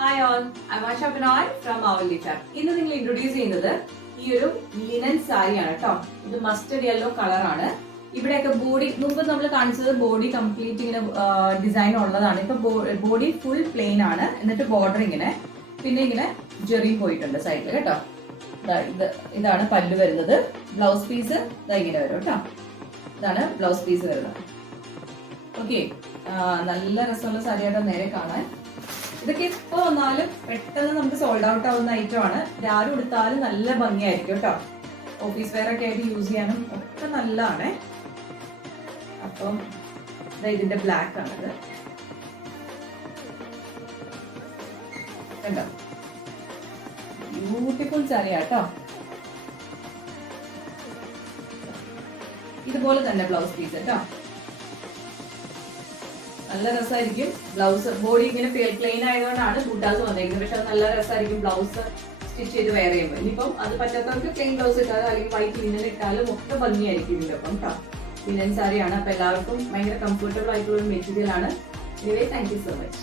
Hi all, I Asha Binoy from Avali fab. ഇന്ന് നിങ്ങൾ introduce ചെയ്യുന്നത് ഈ ഒരു ലിനൻ സാരിയാണ് കേട്ടോ. ഇത് മസ്റ്റർഡ് യെല്ലോ കളറാണ്. ഇവിടെയൊക്കെ ബോഡി മുമ്പ് നമ്മൾ കാണിച്ചത് ബോഡി കംപ്ലീറ്റ് ഇങ്ങനെ ഡിസൈൻ ഉള്ളതാണ്. ഇപ്പൊ ബോഡി ഫുൾ പ്ലെയിൻ ആണ്, എന്നിട്ട് ബോർഡർ ഇങ്ങനെ പിന്നെ ഇങ്ങനെ ജെറി പോയിട്ടുണ്ട് സൈഡിൽ കേട്ടോ. ഇതാണ് പല്ല് വരുന്നത്. ബ്ലൗസ് പീസ് ഇങ്ങനെ വരും കേട്ടോ. ഇതാണ് ബ്ലൗസ് പീസ് വരുന്നത്. ഓക്കെ, നല്ല രസമുള്ള സാരിയായിട്ട് നേരെ കാണാൻ. ഇതൊക്കെ ഇപ്പൊ വന്നാലും പെട്ടെന്ന് നമുക്ക് സോൾഡ് ഔട്ട് ആവുന്ന ഐറ്റം ആണ്. ആരും എടുത്താലും നല്ല ഭംഗിയായിരിക്കും കേട്ടോ. ഓഫീസ് വെയർ ഒക്കെ ആയിട്ട് യൂസ് ചെയ്യാനും ഒക്കെ നല്ലതാണ്. അപ്പം ഇതിന്റെ ബ്ലാക്ക് ആണിത് കണ്ടോ. ബ്യൂട്ടിഫുൾ സാരിയാട്ടോ. ഇതുപോലെ തന്നെ ബ്ലൗസ് പീസ് കേട്ടോ. നല്ല രസമായിരിക്കും. ബ്ലൗസ് ബോഡി ഇങ്ങനെ പ്ലെയിൻ ആയതുകൊണ്ടാണ് ബൂട്ടാസ് വന്നേക്കുന്നത്. പക്ഷെ അത് നല്ല രസമായിരിക്കും ബ്ലൗസ് സ്റ്റിച്ച് ചെയ്ത് വെയർ ചെയ്യുമ്പോൾ. ഇനിയിപ്പം അത് പറ്റാത്തവർക്ക് പ്ലെയിൻ ബ്ലൗസ് ഇട്ടാലോ അല്ലെങ്കിൽ വൈറ്റ് ലിനൻ ഇട്ടാലും ഒക്കെ ഭംഗിയായിരിക്കും ഇതിന്റെ ഒപ്പം കേട്ടോ. ലിനൻ സാരിയാണ്. അപ്പൊ എല്ലാവർക്കും ഭയങ്കര കംഫർട്ടബിൾ ആയിട്ടുള്ള ഒരു മെറ്റീരിയൽ ആണ്. Thank you so much.